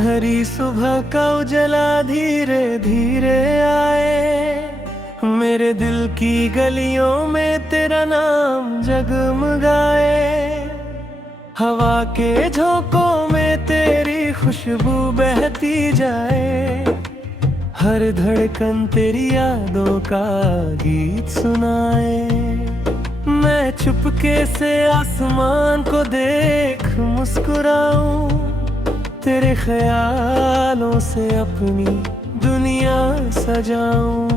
सुनहरी सुबह का उजला धीरे धीरे आए, मेरे दिल की गलियों में तेरा नाम जगमगाए। हवा के झोंकों में तेरी खुशबू बहती जाए, हर धड़कन तेरी यादों का गीत सुनाए। मैं चुपके से आसमान को देख मुस्कुराऊं, तेरे ख्यालों से अपनी दुनिया सजाऊं।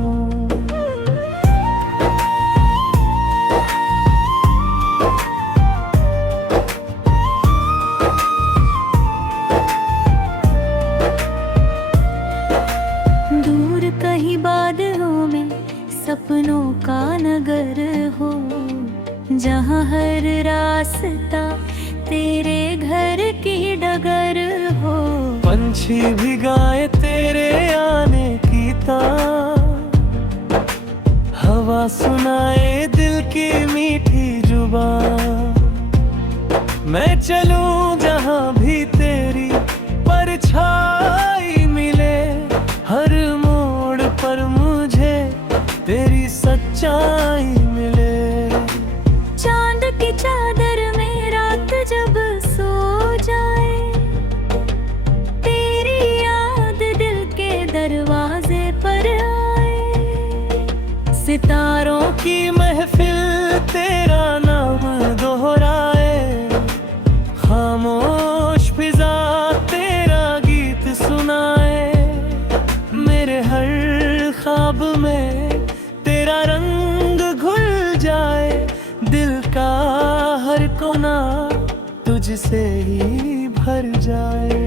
दूर कहीं बादलों में सपनों का नगर हो, जहाँ हर रास्ता तेरे घर की डगर हो। पंछी भी गाए तेरे आने की तान, हवा सुनाए दिल की मीठी जुबान। मैं चलूं जहाँ भी तेरी परछाई मिले, हर मोड़ पर मुझे तेरी सच्चाई मिले। चांद की चादर में रात जब सो जाए, तेरी याद दिल के दरवाजे पर आए। सितारों की महफिल तेरा नाम दोहराए, खामोश फिजा तेरा गीत सुनाए। मेरे हर ख्वाब में तेरा रंग घुल जाए, दिल का हर कोना तुझसे ही भर जाए।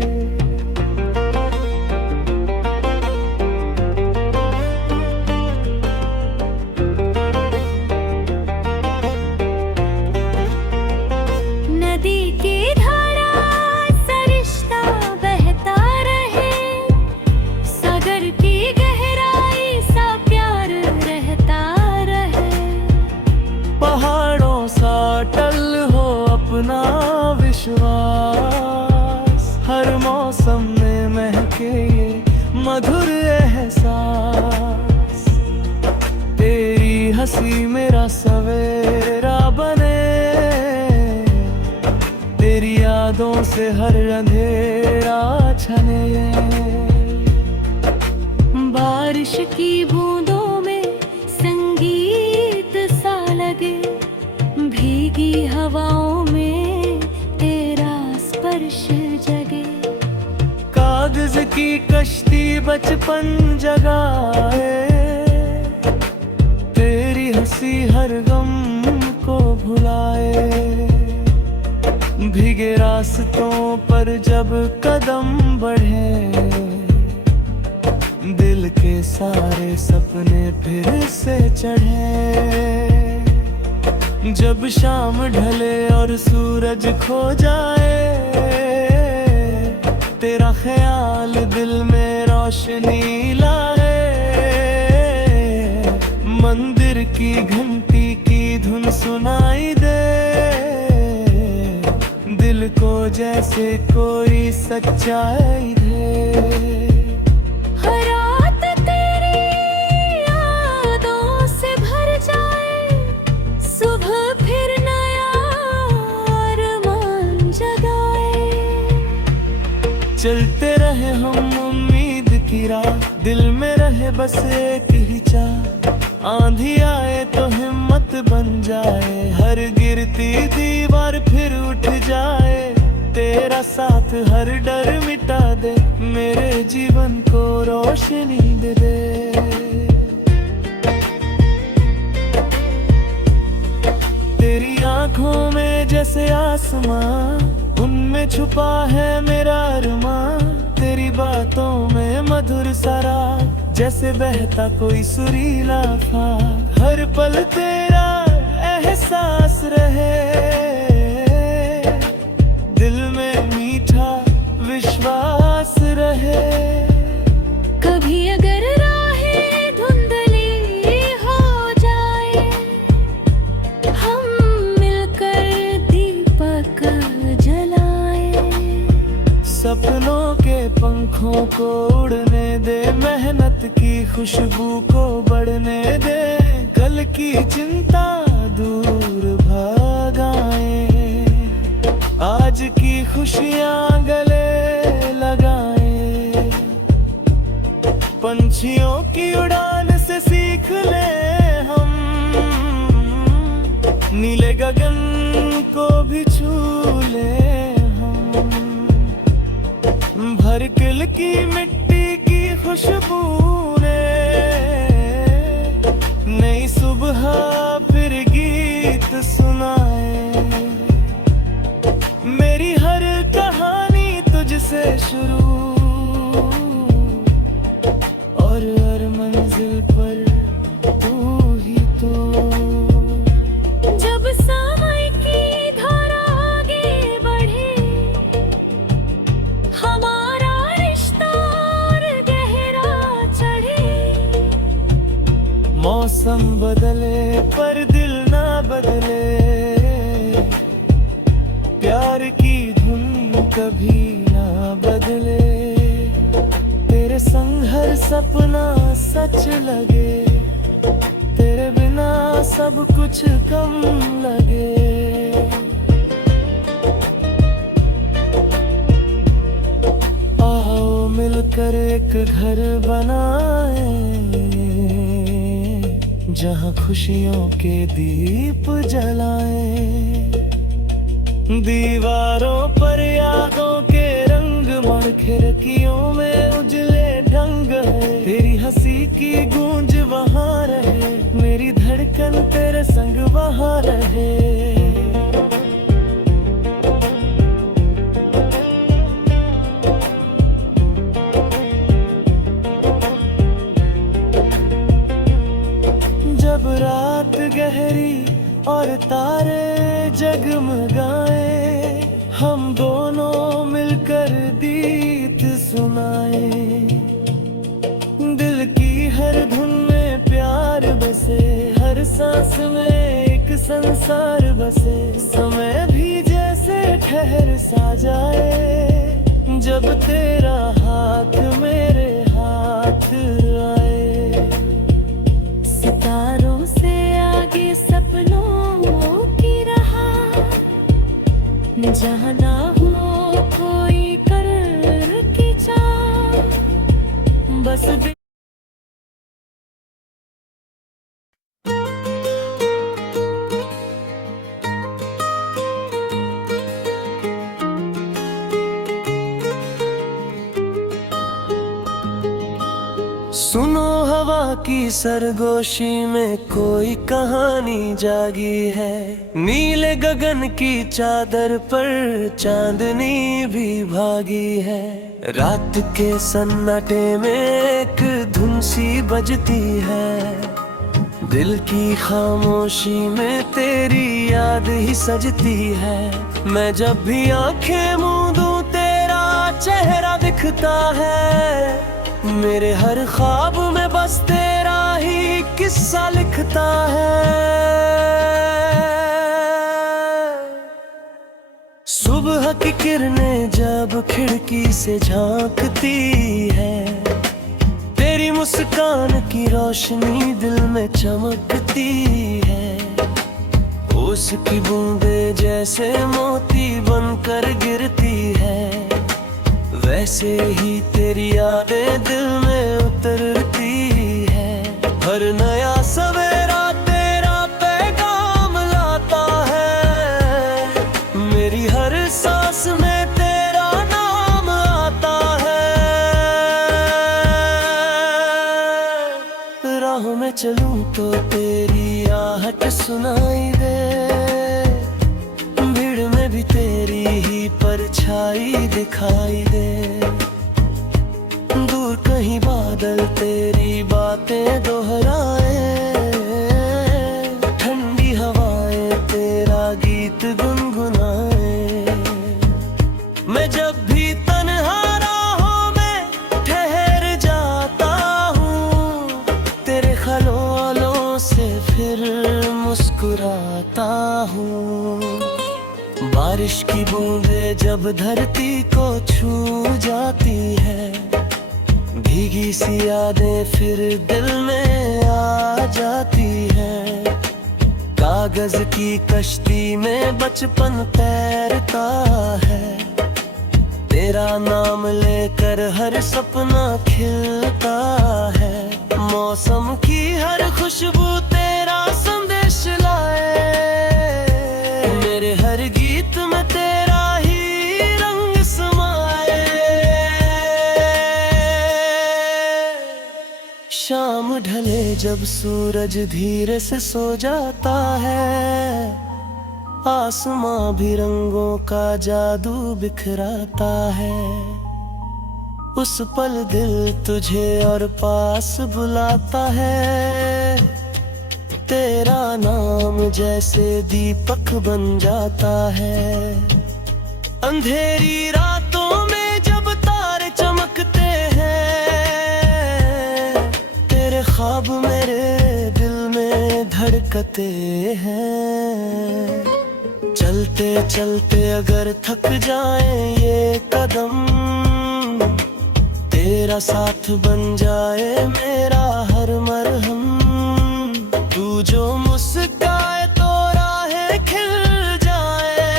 नदी की धारा सा रिश्ता बहता रहे, सागर की गहराई सा प्यार रहता रहे। पहाड़ों सा टल हो अपना विश्वास, हर मौसम में महके ये मधुर एहसास। तेरी हंसी मेरा सवेरा बने, तेरी यादों से हर अंधेरा छने। बारिश की बूंदों में संगीत सा लगे, भीगी हवाओं में तेरा स्पर्श जगे। कागज की कश्ती बचपन जगाए, तेरी हंसी हर गम को भुलाए। भीगे रास्तों पर जब कदम बढ़े, दिल के सारे सपने फिर से चढ़े। जब शाम ढले और सूरज खो जाए, तेरा ख्याल दिल में रोशनी लाए। मंदिर की घंटी की धुन सुनाई दे, दिल को जैसे कोई सच्चाई दे। हर रात तेरी यादों से भर जाए, सुबह फिर नया अरमान जगाए। चलते रहे हम उम्मीद की राह, दिल में रहे बस एक ही चाह। आंधी आए तो हिम्मत बन जाए, हर गिरती दीवार फिर उठ जाए। तेरा साथ हर डर मिटा दे, मेरे जीवन को रोशनी दे दे। तेरी आंखों में जैसे आसमां, उनमें छुपा है मेरा अरमान। तेरी बातों में मधुर सारा, जैसे बहता कोई सुरीला फाग। हर पल तेरा एहसास रहे, दिल में मीठा विश्वास रहे। कभी अगर राहें धुंधली हो जाए, हम मिलकर दीपक जलाए। सपनों के पंख को उड़ने दे, मेहनत की खुशबू को बढ़ने दे, कल की चिंता दूर भगाए, आज की खुशियाँ गले लगाए। पंछियों की उड़ान से सीख ले हम, नीले गगन को भी छू ले हम, भरकल की मिट्टी की खुशबू ने नई सुबह फिर गीत सुनाए। मेरी हर कहानी तुझसे शुरू और हर मंजिल पर तू ही तो। जब समय की धारा आगे बढ़े, हमारा रिश्ता और गहरा चढ़े। मौसम बदले पर दिल ना बदले, प्यार की धुन कभी ना बदले। तेरे संग हर सपना सच लगे, तेरे बिना सब कुछ कम लगे। आओ मिलकर एक घर बनाए, जहाँ खुशियों के दीप जलाएं। दीवारों पर यादों के रंग मर, खिड़कियों में उजले ढंग है। तेरी हंसी की गूंज वहाँ रहे, मेरी धड़कन तेरे संग वहाँ रहे। जब रात गहरी और तारे जगमगाए, हम दोनों मिलकर गीत सुनाए। दिल की हर धुन में प्यार बसे, हर सांस में एक संसार बसे। समय भी जैसे ठहर सा जाए, जब तेरा हाथ मेरे हाथ आए। सितारों से आगे सपनों की राह, जहाँ ना हो कोई कर की चाह, बस सुनो हवा की सरगोशी में कोई कहानी जागी है। नीले गगन की चादर पर चांदनी भी भागी है। रात के सन्नाटे में एक धुन सी बजती है, दिल की खामोशी में तेरी याद ही सजती है। मैं जब भी आंखें मूंदूं तेरा चेहरा दिखता है, मेरे हर ख्वाब में बस तेरा ही किस्सा लिखता है। सुबह की किरणें जब खिड़की से झांकती है, तेरी मुस्कान की रोशनी दिल में चमकती है। उसकी बूंदें जैसे मोती बनकर गिरती है, वैसे ही तेरी यादें दिल में उतरती है। हर नया सवेरा तेरा पैगाम लाता है, मेरी हर सांस में तेरा नाम आता है। राहों में चलूं तो तेरी आहट सुनाई दे, भीड़ में भी तेरी ही परछाई दिखाई दे। दूर कहीं बादल तेरी बातें दोहराए, ठंडी हवाएं तेरा गीत गुनगुनाए। मैं जब भी तन्हा राहों में ठहर जाता हूँ, तेरे ख्यालों से फिर मुस्कुराता हूँ। बारिश की बूंदें जब धरती को छू जाती है, भीगी सी यादें फिर दिल में आ जाती है। कागज की कश्ती में बचपन तैरता है। तेरा नाम लेकर हर सपना खिलता है। मौसम की हर खुशबू तेरा संदेश लाए। मेरे हर गीत में तेरा ही रंग समाए। शाम ढले जब सूरज धीरे से सो जाता है। आसमां भी रंगों का जादू बिखराता है। उस पल दिल तुझे और पास बुलाता है। तेरा नाम जैसे दीपक बन जाता है। अंधेरी रातों में जब तारे चमकते हैं। तेरे ख्वाब मेरे दिल में धड़कते हैं। चलते चलते अगर थक जाए ये कदम। तेरा साथ बन जाए मेरा हर मरहम। तू जो मुस्काए तो राहें खिल जाए।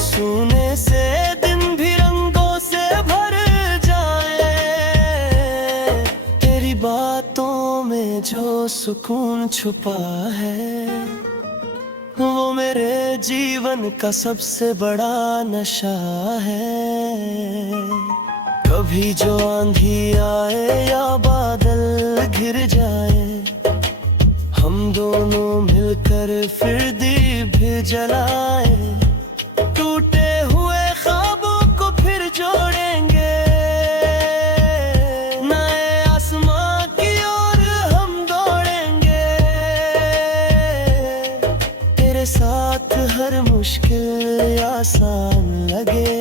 सोने से दिन भी रंगों से भर जाए। तेरी बातों में जो सुकून छुपा है। वो मेरे जीवन का सबसे बड़ा नशा है। कभी जो आंधी आए या बादल घिर जाए। हम दोनों मिलकर फिर दीप जलाए। टूटे हुए ख्वाबों को फिर जोड़ेंगे। नए आसमां की ओर हम दौड़ेंगे। तेरे साथ हर मुश्किल आसान लगे।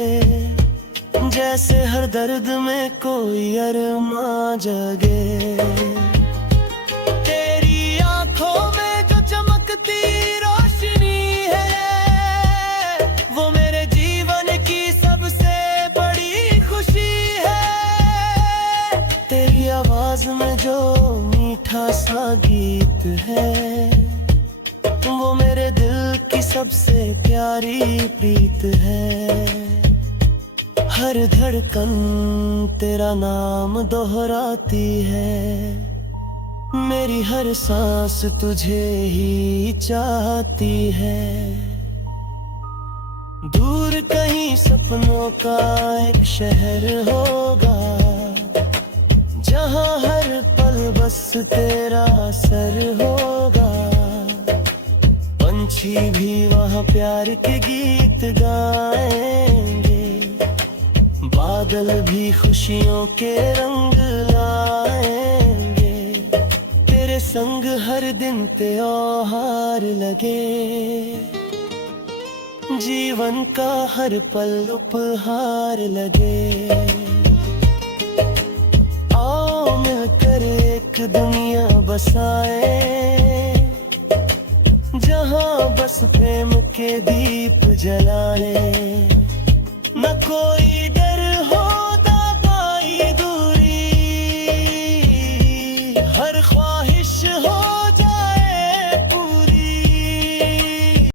जैसे हर दर्द में कोई अरमा जगे। तेरी आंखों में जो चमकती रोशनी है। वो मेरे जीवन की सबसे बड़ी खुशी है। तेरी आवाज में जो मीठा सा गीत है। वो मेरे दिल की सबसे प्यारी प्रीत है। हर धड़कन तेरा नाम दोहराती है। मेरी हर सांस तुझे ही चाहती है। दूर कहीं सपनों का एक शहर होगा। जहाँ हर पल बस तेरा सर होगा। पंछी भी वहाँ प्यार के गीत गाएंगे। बादल भी खुशियों के रंग लाएंगे। तेरे संग हर दिन त्योहार लगे। जीवन का हर पल उपहार लगे। आओ मिलकर एक दुनिया बसाए। जहाँ बस प्रेम के दीप जलाए। न कोई डर हो ना पाई दूरी। हर ख्वाब